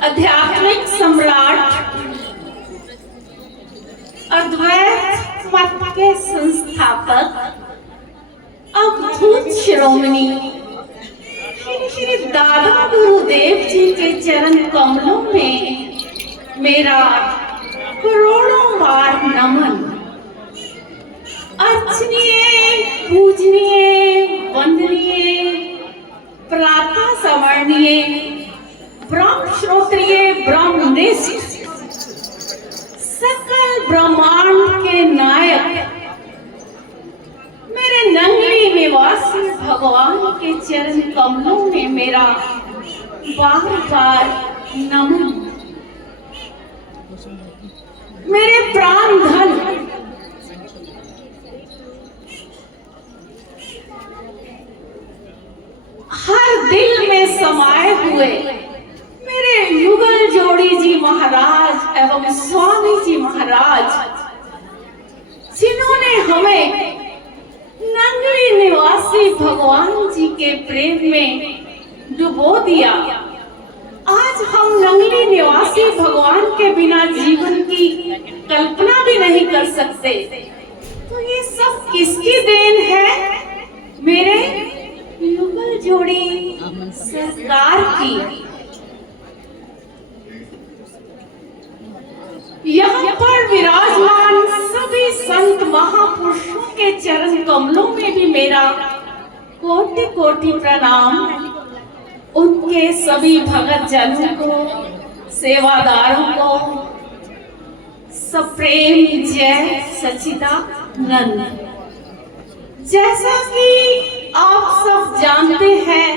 आध्यात्मिक सम्राट, अद्वैत मत के संस्थापक, अवधूत शिरोमणि श्री श्री दादा गुरुदेव जी के चरण कमलों में मेरा करोड़ों बार नमन। अर्चनीय, पूजनीय, वंदनीय, प्रातः समरणीय, ब्रह्म श्रोत्रिय, ब्रह्मनिष्ठ, सकल ब्रह्मांड के नायक, मेरे नंगली निवासी भगवान के चरण कमलों में मेरा बार बार नमन। मेरे प्राण धन, हर दिल में समाये हुए मेरे युगल जोड़ी जी महाराज एवं स्वामी जी महाराज, जिन्होंने हमें नंगली निवासी भगवान जी के प्रेम में डुबो दिया। आज हम नंगली निवासी भगवान के बिना जीवन की कल्पना भी नहीं कर सकते। तो ये सब किसकी देन है? मेरे युगल जोड़ी सरकार की। यहाँ पर विराजमान सभी संत महापुरुषों के चरण कमलों में भी मेरा कोटि कोटि प्रणाम। उनके सभी भगत जनों को, सेवादारों को सप्रेम जय सच्चिदानंद। जैसा कि आप सब जानते हैं,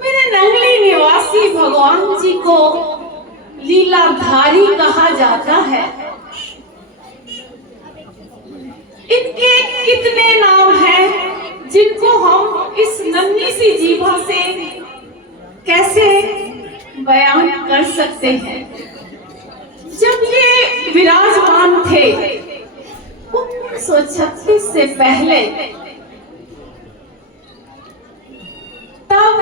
मेरे नंगली निवासी भगवान जी को लीलाधारी कहा जाता है। इनके कितने नाम हैं जिनको हम इस नन्ही सी जीभा से कैसे बयान कर सकते हैं। जब ये विराजमान थे 1936 से पहले, तब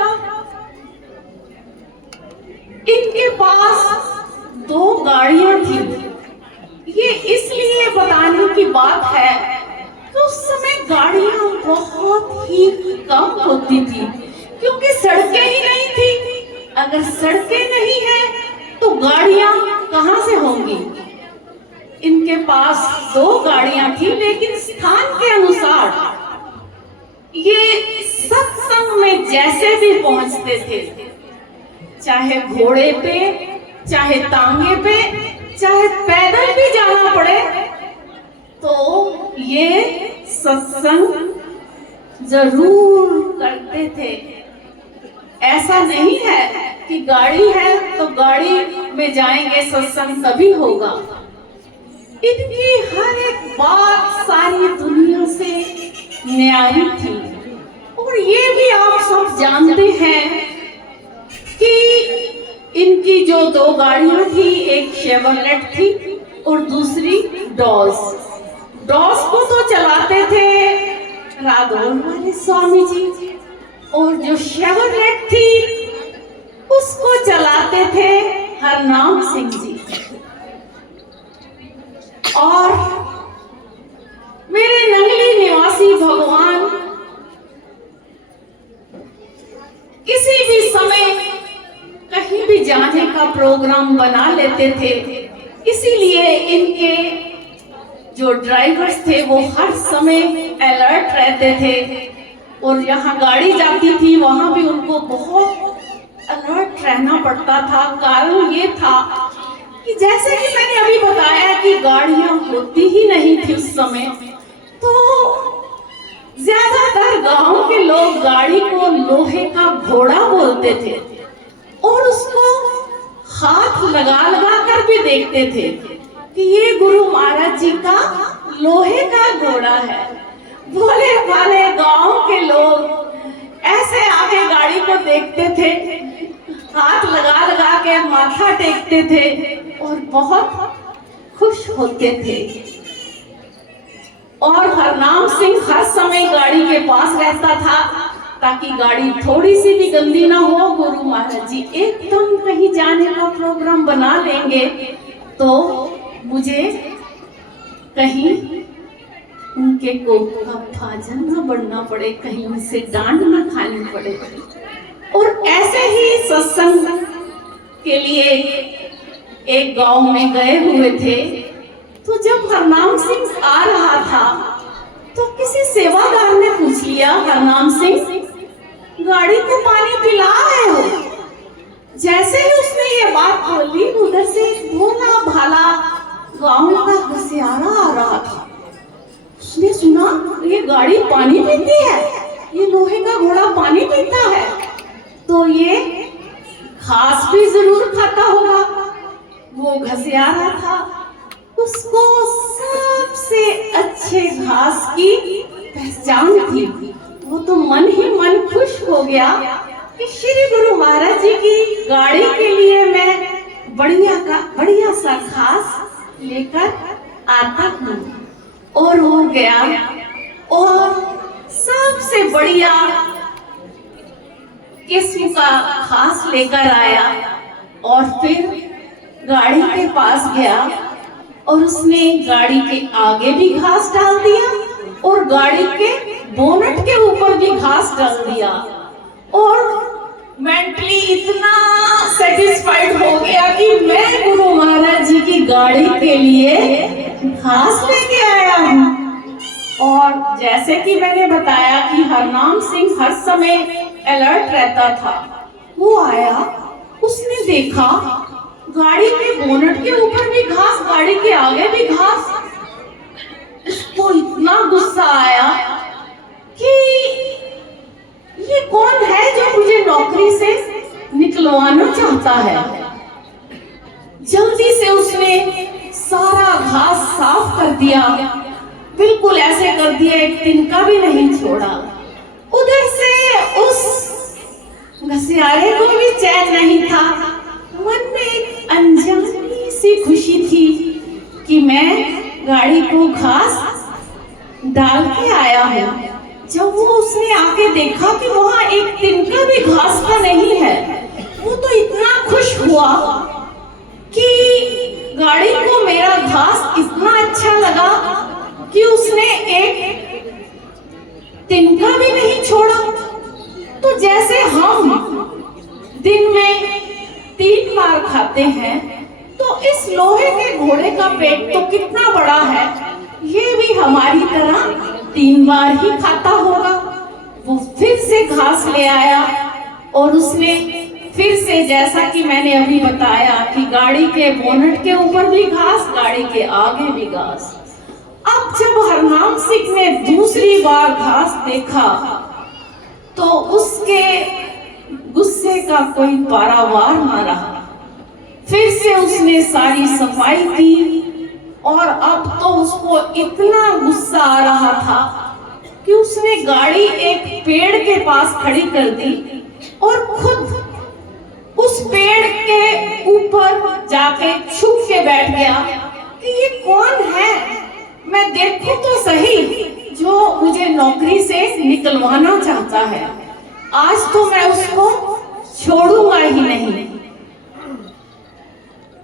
इनके पास 2 गाड़ियां थी। ये इसलिए बताने की बात है कि उस समय गाड़ियां बहुत ही कम होती थी, क्योंकि सड़कें ही नहीं थी। अगर सड़कें नहीं है तो गाड़ियां कहां से होंगी? इनके पास 2 गाड़ियां थी, लेकिन स्थान के अनुसार ये सत्संग में जैसे भी पहुंचते थे, चाहे घोड़े पे, चाहे तांगे पे, चाहे पैदल भी जाना पड़े, तो ये सत्संग जरूर करते थे। ऐसा नहीं है कि गाड़ी है तो गाड़ी में जाएंगे, सत्संग तभी होगा। इनकी हर एक बात सारी दुनिया से न्यारी थी। और ये भी आप सब जानते हैं कि इनकी जो दो गाड़ियां थी, एक शेवरलेट थी और दूसरी डॉस। डॉस को तो चलाते थे राघवन वाले स्वामी जी, और जो शेवरलेट थी उसको चलाते थे हरनाम सिंह जी। और मेरे नंगली निवासी भगवान किसी भी समय कहीं भी जाने का प्रोग्राम बना लेते थे, इसीलिए इनके जो ड्राइवर्स थे वो हर समय अलर्ट रहते थे। और जहाँ गाड़ी जाती थी वहां भी उनको बहुत अलर्ट रहना पड़ता था। कारण ये था कि जैसे कि मैंने अभी बताया कि गाड़ियां होती ही नहीं थी उस समय, तो ज्यादातर गांव के लोग गाड़ी को लोहे का घोड़ा बोलते थे और उसको हाथ लगा लगा कर भी देखते थे कि ये गुरु महाराज जी का लोहे का घोड़ा है। भोले भाले गांव के लोग ऐसे आगे गाड़ी को देखते थे, हाथ लगा लगा के माथा टेकते थे और बहुत खुश होते थे। और हरनाम सिंह हर समय गाड़ी के पास रहता था ताकि गाड़ी थोड़ी सी भी गंदी ना हो। गुरु महाराज जी एकदम कहीं जाने का प्रोग्राम बना लेंगे तो मुझे कहीं उनके कोप का भाजन न बढ़ना पड़े, कहीं उनसे डांट न खानी पड़े। और ऐसे ही सत्संग के लिए एक गांव में गए हुए थे, तो जब हरनाम सिंह आ रहा था तो किसी सेवादार ने पूछ लिया, हरनाम सिंह गाड़ी को पानी पिला रहे हो? जैसे ही उसने ये बात बोली, उधर से भोला भाला गांव का घसियारा आ रहा था। उसने सुना ये गाड़ी पानी पीती है, ये लोहे का घोड़ा पानी पीता है, तो ये घास भी जरूर खाता होगा। वो घसियारा था, उसको सबसे अच्छे घास की पहचान थी। वो तो मन ही मन खुश हो गया कि श्री गुरु महाराज जी की गाड़ी के लिए मैं बढ़िया सा घास लेकर आता हूँ। और हो गया और सबसे बढ़िया किस्म का घास लेकर आया और फिर गाड़ी के पास गया और उसने गाड़ी के आगे भी घास डाल दिया और गाड़ी के बोनट के ऊपर भी घास डाल दिया। और मेंटली इतना सेटिस्फाइड हो गया कि मैं गुरु महाराज जी की गाड़ी के लिए घास लेके आया हूँ। और जैसे कि मैंने बताया कि हरनाम सिंह हर समय अलर्ट रहता था, वो आया, उसने देखा गाड़ी के बोनट के ऊपर भी घास, गाड़ी के आगे भी घास। उसको इतना गुस्सा आया कि ये कौन है जो मुझे नौकरी से निकलवाना चाहता है। जल्दी से उसने सारा घास साफ कर दिया, बिल्कुल ऐसे कर दिया एक तिनका भी नहीं छोड़ा। उधर से उस घसियारे को भी चैन नहीं था, मन में एक अनजानी सी खुशी थी कि मैं गाड़ी को घास डाल के आया हूँ। जब वो उसने आके देखा कि वहाँ एक तिनका भी घास का नहीं है, वो तो इतना खुश हुआ कि गाड़ी को मेरा घास इतना अच्छा लगा कि उसने एक तिनका भी नहीं छोड़ा। तो जैसे हम दिन में 3 बार खाते हैं, तो इस लोहे के घोड़े का पेट तो कितना बड़ा है, ये भी हमारी तरह 3 बार ही खाता होगा। वो फिर से घास ले आया और उसने फिर से, जैसा कि मैंने अभी बताया कि गाड़ी के बोनट के ऊपर भी घास, गाड़ी के आगे भी घास। अब जब हरनाम सिंह ने दूसरी बार घास देखा तो उसके गुस्से का कोई पारावार न रहा। फिर से उसने सारी सफाई की और अब तो उसको इतना गुस्सा आ रहा था कि उसने गाड़ी एक पेड़ के पास खड़ी कर दी और खुद उस पेड़ के ऊपर जाके छुप के बैठ गया कि ये कौन है, मैं देखूं तो सही, जो मुझे नौकरी से निकलवाना चाहता है। आज तो मैं उसको छोड़ूंगा ही नहीं।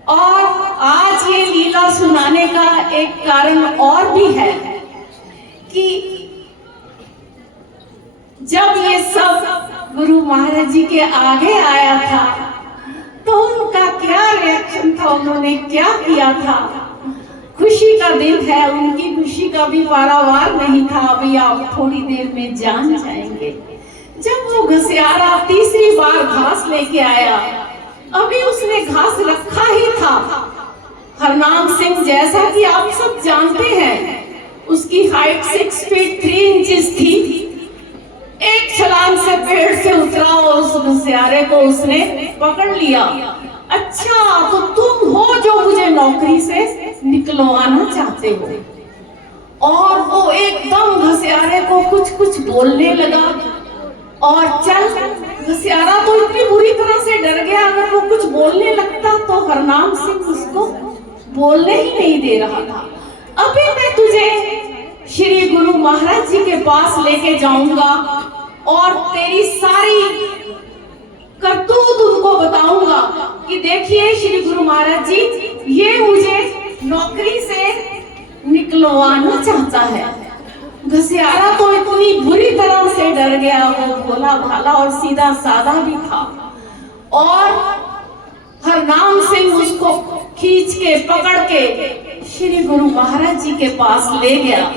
और आज ये लीला सुनाने का एक कारण और भी है कि जब ये सब गुरु महाराज जी के आगे आया था तो उनका क्या रिएक्शन था, उन्होंने क्या किया था। खुशी का दिन है, उनकी खुशी का भी पारावार नहीं था। अभी आप थोड़ी देर में जान जाएंगे। जब वो घसियारा तीसरी बार घास लेके आया, अभी उसने घास रखा ही था। हरनाम सिंह, जैसा कि आप सब जानते हैं, उसकी हाइट 6 फीट 3 इंचेस थी। एक छलांग से पेड़ से उतरा और उस घसियारे को उसने पकड़ लिया। अच्छा, तो तुम हो जो मुझे नौकरी से निकलवाना चाहते हो। और वो एकदम घसियारे को कुछ कुछ बोलने लगा। और चल, घसियारा तो इतनी बुरी तरह से डर गया, अगर वो कुछ बोलने लगता तो हरनाम सिंह उसको बोलने ही नहीं दे रहा था। अभी मैं तुझे श्री गुरु महाराज जी के पास लेके जाऊंगा और तेरी सारी करतूत उनको बताऊंगा कि देखिए श्री गुरु महाराज जी, ये मुझे नौकरी से निकलवाना चाहता है। घसियारा तो इतनी बुरी तरह से डर गया, वो भोला भाला और सीधा साधा भी था। और हरनाम सिंह उसको खींच के पकड़ के श्री गुरु महाराज जी के पास ले गया।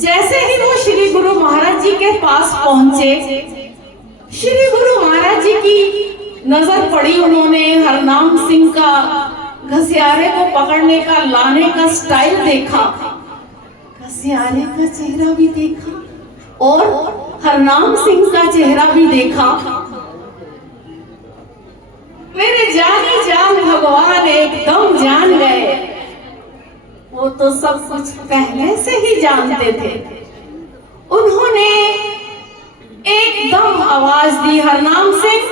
जैसे ही वो श्री गुरु महाराज जी के पास पहुंचे, श्री गुरु महाराज जी की नजर पड़ी, उन्होंने हरनाम सिंह का घसियारे को पकड़ने का, लाने का स्टाइल देखा, घसियारे का चेहरा भी देखा और हरनाम सिंह का चेहरा भी देखा। मेरे जानी जान भगवान एकदम जान गए। वो तो सब कुछ पहले से ही जानते थे। उन्होंने एकदम आवाज दी, हरनाम सिंह,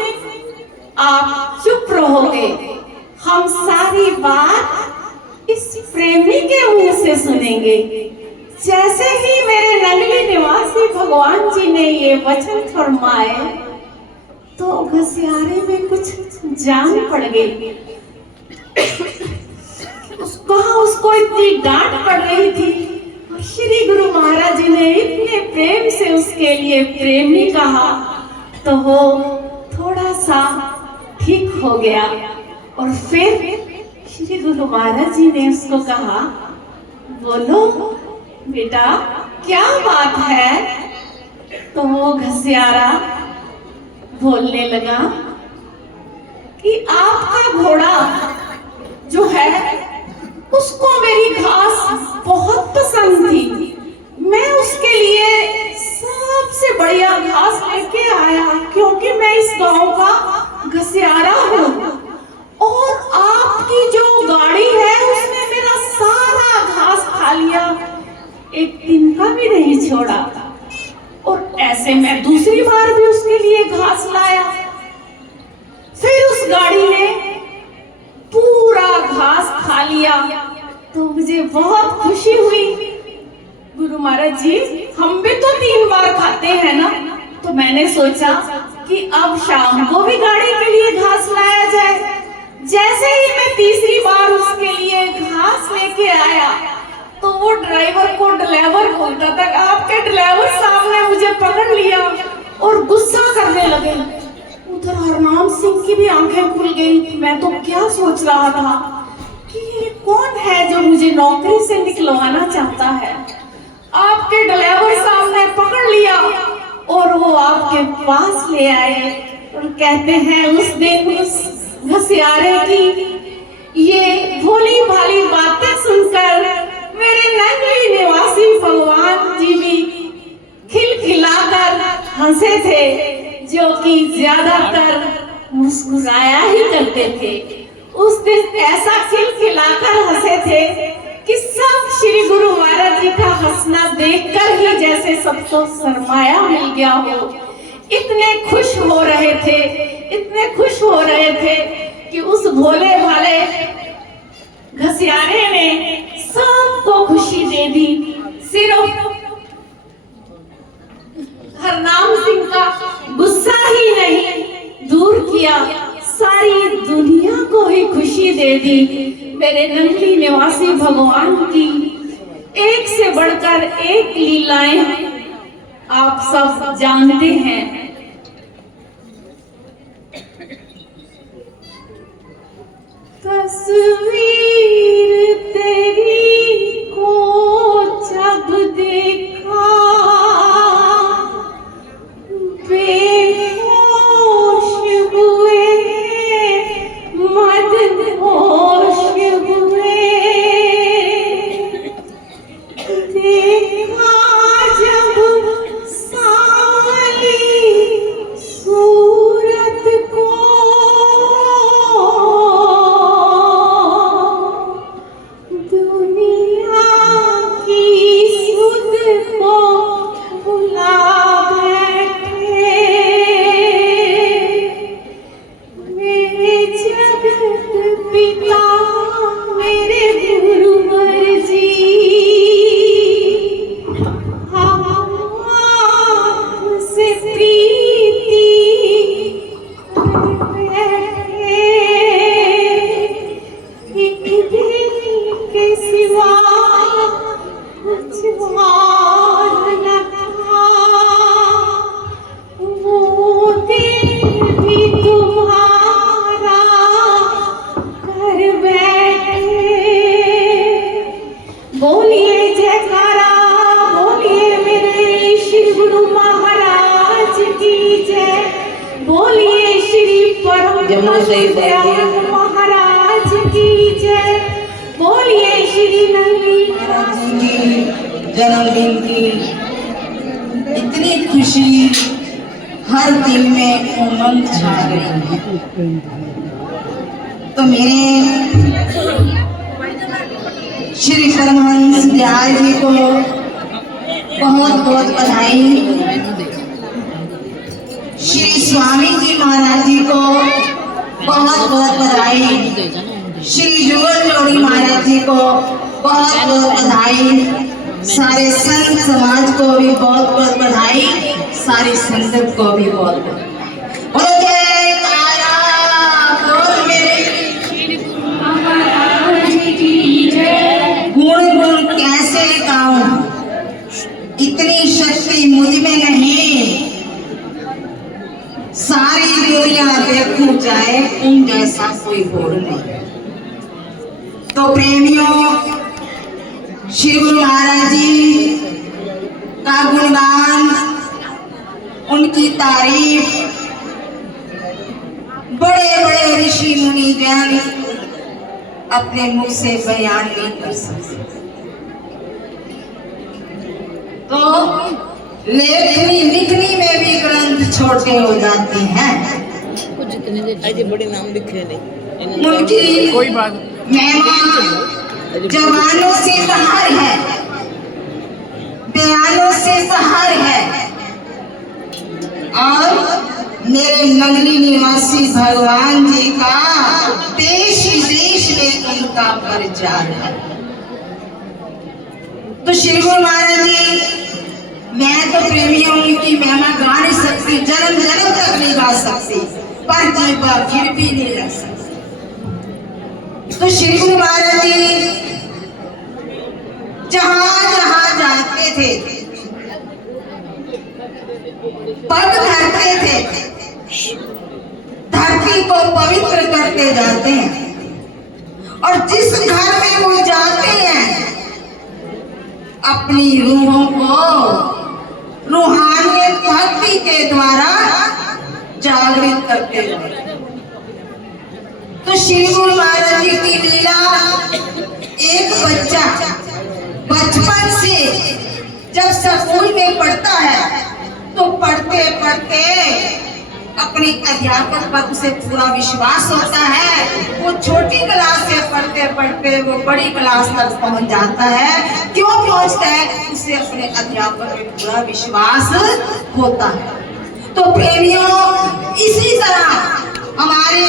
आप चुप रहोगे, हम सारी बात इस प्रेमी के मुंह से सुनेंगे। जैसे ही मेरे नगरी निवासी भगवान जी ने ये वचन फरमाए तो घसियारे में कुछ जान पड़ गई। उसको इतनी डांट पड़ रही थी। श्री गुरु महाराज जी ने इतने प्रेम से उसके लिए प्रेमी कहा तो वो थोड़ा सा ठीक हो गया। और फिर श्री गुरु महाराज जी ने उसको कहा, बोलो बेटा, क्या बात है। तो वो घसियारा बोलने लगा कि आपका घोड़ा जो है उसको मेरी घास बहुत पसंद थी। मैं उसके लिए सबसे बढ़िया घास लेके आया, क्योंकि मैं इस गांव का घसियारा हूँ। और आपकी जो गाड़ी है उसने मेरा सारा घास खा लिया, एक दिन का भी नहीं छोड़ा। और ऐसे मैं दूसरी बार भी उसके लिए घास लाया। फिर उस गाड़ी ने पूरा घास खा लिया तो मुझे बहुत खुशी हुई। गुरु महाराज जी, हम भी तो 3 बार खाते हैं ना, तो मैंने सोचा कि अब शाम को भी गाड़ी के लिए घास लाया जाए। जैसे ही मैं तीसरी बार उसके लिए घास लेके आया तो वो ड्राइवर बोलता था, आपके ड्राइवर साहब ने मुझे पकड़ लिया और गुस्सा करने लगे। उधर हरनाम सिंह की भी आंखें खुल गई। मैं तो क्या सोच रहा था कि ये कौन है जो मुझे नौकरी से निकलवाना चाहता है। आपके ड्राइवर साहब ने पकड़ लिया और वो आपके पास ले आए और कहते हैं, उस दिन उस घसियारे की ये भोली भाली बातें सुनकर मेरे नगरी निवासी भगवान जी भी खिलखिलाकर हंसे थे, जो कि ज्यादातर मुस्कुराया ही करते थे। उस दिन ऐसा खिलखिलाकर हंसे थे कि सब श्री गुरु महाराज जी का हंसना देखकर ही जैसे सबको सरमाया मिल गया हो। इतने खुश हो रहे थे, इतने खुश हो रहे थे कि उस भोले भाले घसियारे ने सबको खुशी दे दी। सिर्फ हरनाम सिंह का गुस्सा ही नहीं दूर किया, सारी दुनिया को ही खुशी दे दी। मेरे नंगली निवासी भगवान की एक से बढ़कर एक लीलाएं आप सब जानते हैं। तस्वीर तेरी को जब देखा बेहोश हुए, मदहोश हुए। देखा जब सावली सूरत को, दुनिया की सुध को भुला बैठे। मेरे जगत पिता मेरे गुरुवर जी से प्रीति बैठे। एक दिल के सिवा कुछ और न था, वो दिल भी तुम्हारा कर बैठे। बोलिए जयकारा, बोलिए मेरे श्री गुरु महाराज की जय, बोलिए श्री परम महाराज की जय, बोलिए श्री नंदी महाराज जी की जन्मदिन की इतनी खुशी, हर दिल में उमंग छा गई है। तो मेरे श्री परमहंस दयाल जी को बहुत बहुत बधाई, श्री स्वामी जी महाराज जी को बहुत बहुत बधाई, श्री जुगल जोड़ी महाराज जी को बहुत बहुत बधाई, सारे संत समाज को भी बहुत बहुत बधाई, सारी संगत को भी बहुत बहुत बोलो जयकारा, बोल मेरे गुण गुण कैसे गाऊं, इतनी शक्ति मुझ में नहीं, सारी दुनिया देखूं जाए उन जैसा कोई और नहीं। तो प्रेमियों, श्री गुरु महाराज जी का गुणगान, उनकी तारीफ बड़े बड़े ऋषि मुनि जन अपने मुख से बयान नहीं कर सकते। तो लेखनी लिखनी में भी ग्रंथ छोटे हो जाते हैं। ऐसे बड़े नाम लिखे नहीं, उनकी कोई बात महिमा जवानों से बाहर है, बयानों से बाहर है। और मेरे नगरी निवासी भगवान जी का देश विदेश में उनका प्रचार है। तो श्री गुरु महाराज जी, मैं तो प्रेमियों की महिमा गा नहीं सकती, जन्म जन्म तक नहीं गा सकती, पर जीवा फिर भी नहीं रह सकती। तो श्री गुरु महाराज जी जहां जहां जाते थे, पग धरते थे, धरती को पवित्र करते जाते हैं। और जिस घर में वो जाते हैं, अपनी रूहों को रूहानियत भक्ति के द्वारा जागृत करते जाते हैं। तो श्री गुरु महाराज जी की लीला, एक बच्चा बचपन से जब स्कूल में पढ़ता है, तो पढ़ते पढ़ते अपने अध्यापक पर उसे पूरा विश्वास होता है। वो छोटी क्लास से पढ़ते पढ़ते वो बड़ी क्लास तक पहुंच जाता है। क्यों पहुंचता है? उसे अपने अध्यापक पे पूरा विश्वास होता है। तो प्रेमियों, इसी तरह हमारे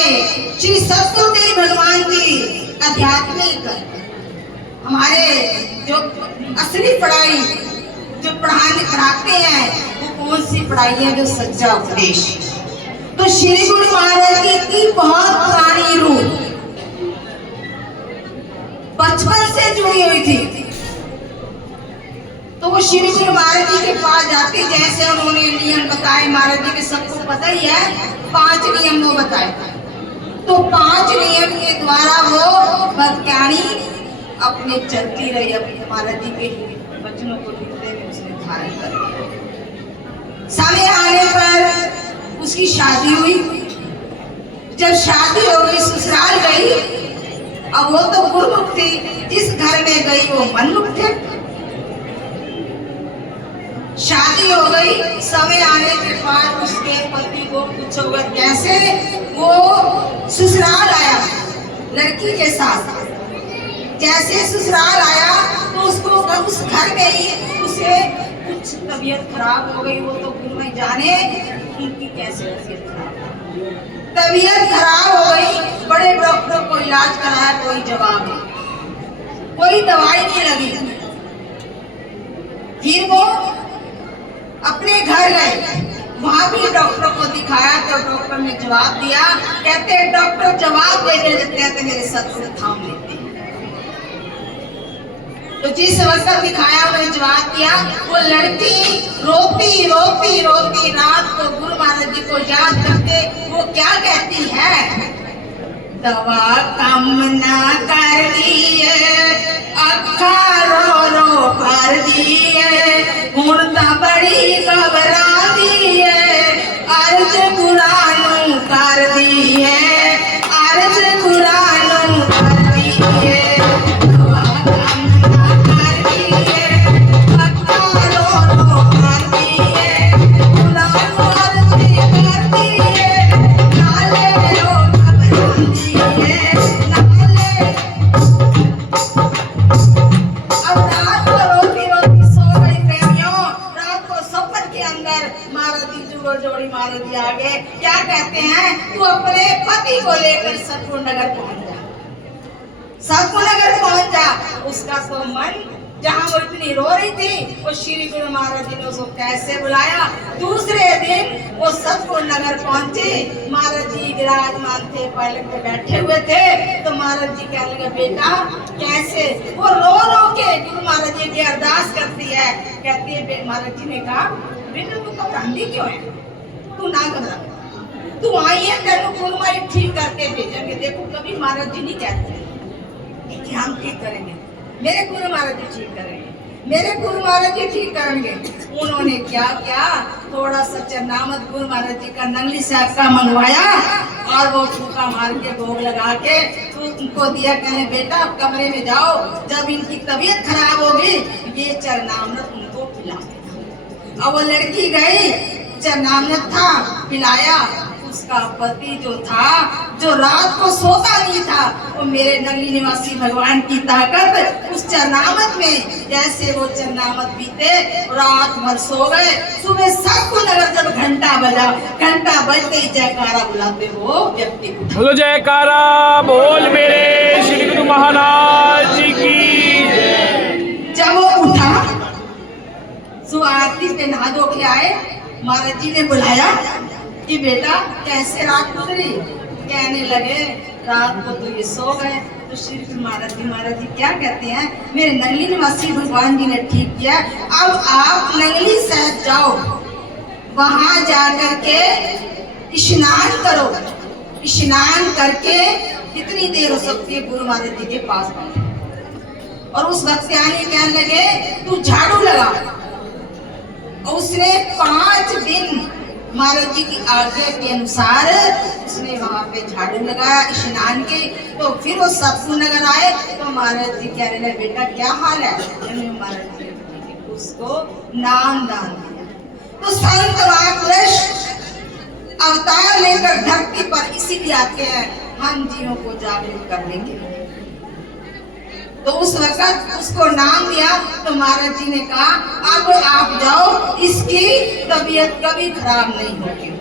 श्री सतगुरुदेव भगवान की आध्यात्मिक हमारे जो असली पढ़ाई जो पढ़ाते हैं वो कौन सी पढ़ाई है? जो सच्चा उपदेश। तो श्री गुरु महाराज जी की बहुत पुरानी रूह बचपन से जुड़ी हुई थी। तो वो श्री गुरु महाराज जी के पास जाते, जैसे उन्होंने नियम बताए, महाराज जी के सबको पता ही है, 5 नियम वो बताए। तो 5 नियम के द्वारा वो भक्त्यानी अपने चलती रही, अपने महाराज जी के वचनों को हृदय में उसने धारण कर लिया। समय आने पर उसकी शादी हुई। जब शादी हो गई, ससुराल गई। अब वो तो गुरुमुख थी, जिस घर में गई वो मनमुख थे। शादी हो गई, समय आने के बाद उसके पति को कुछ होगा, कैसे वो ससुराल आया लड़की के साथ। जैसे ससुराल आया तो उसको उस घर में ही उसे कुछ तबीयत खराब हो गई। वो तो गुरु में जाने उनकी कैसे तबीयत खराब हो गई। बड़े डॉक्टरों को इलाज कराया, कोई जवाब नहीं, कोई दवाई नहीं लगी। फिर वो अपने घर गए, वहां भी डॉक्टर को दिखाया तो डॉक्टर ने जवाब दिया। कहते डॉक्टर जवाब देते हैं तो मेरे सत्संग थाम लेते। तो जिस वक्त दिखाया उन्होंने जवाब दिया। वो लड़की रोती रोती रोती रात को गुरु महाराज जी को याद करके वो क्या कहती है? दवा कम ना कर दिए, अखा रो रो कर दिए, हुण बड़ी घबरा दिए, अर्ज कुरानू कर दिए, अर्ज कुरानू कर दिए। क्या कहते हैं? तू अपने पति को लेकर सतपुर नगर पहुंच जा, सतपुर नगर पहुंच जा। उसका तो मन, जहां वो इतनी रो रही थी, वो श्री गुरु महाराज जी ने उसको कैसे बुलाया। दूसरे दिन वो सतपुर नगर पहुंचे। महाराज जी विराजमान थे, पहले पे बैठे हुए थे। तो महाराज जी कहने लगे, बेटा कैसे? वो रो रो के गुरु महाराज जी की अरदास करती है। कहती है, महाराज जी ने कहा, बेटा तू घबराती क्यों है? तू ना घबरा, तू आई है, तेरे गुरु महाराज ठीक करके भेजेंगे। देखो कभी महाराज जी नहीं कहते कि हम ठीक करेंगे, मेरे गुरु महाराज जी ठीक करेंगे, मेरे गुरु महाराज जी ठीक करेंगे। उन्होंने क्या किया? थोड़ा सा चरनामत गुरु महाराज जी का नंगली साहब का मंगवाया और वो फूका मार के भोग लगा के उनको दिया। कहने बेटा आप कमरे में जाओ, जब इनकी तबीयत खराब होगी ये चरनामत उनको पिला। अब वो लड़की गई, चरनामत था, पिलाया। उसका पति जो था, जो रात को सोता नहीं था, वो मेरे नगरी निवासी भगवान की ताकत उस चरनामत में, जैसे वो चरनामत पीते रात भर सो गए। सुबह सतपुर नगर जब घंटा बजा, घंटा बजते ही जयकारा बुलाते वो व्यक्ति को, बोलो जयकारा बोल मेरे श्री गुरु महाराज जी की। जब वो उठा, सुबह आरती पे नहा धो के आए, महाराज जी ने बुलाया कि बेटा कैसे रात गुजरी? कहने लगे रात को तो ये सो गए। तो श्री गुरु महाराज जी क्या कहते हैं? मेरे नंगली निवासी भगवान जी ने ठीक किया। अब आप नंगली साहब जाओ, वहां जाकर के स्नान करो, स्नान करके कितनी देर हो सकती है गुरु महाराज जी के पास बैठो। और उस भक्त्यानी कहने लगे तू झाड़ू लगा। और उसने 5 दिन महाराज जी की आज्ञा के अनुसार उसने वहां पे झाड़ू लगाया स्नान के। तो फिर वो सतपुर नगर आए तो महाराज जी कहने लगे बेटा क्या हाल है? महाराज जी ने उसको नाम दान दिया। तो संत महापुरुष अवतार लेकर धरती पर इसीलिए आते हैं हम जीवों को जागरूक करने के लिए। तो उस वक्त उसको नाम दिया। तो महाराज जी ने कहा अब आप जाओ, इसकी तबीयत कभी खराब नहीं होगी,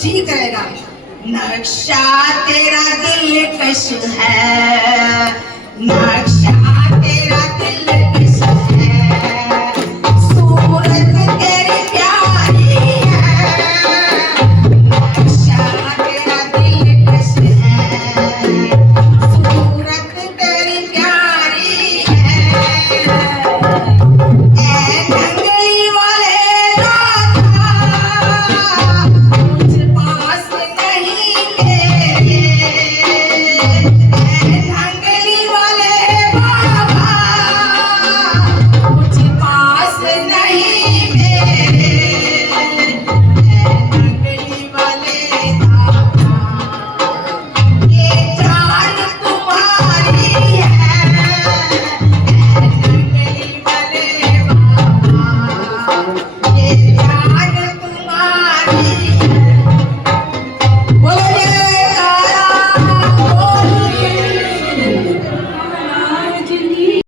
ठीक रहेगा। नक्शा तेरा दिल कश है,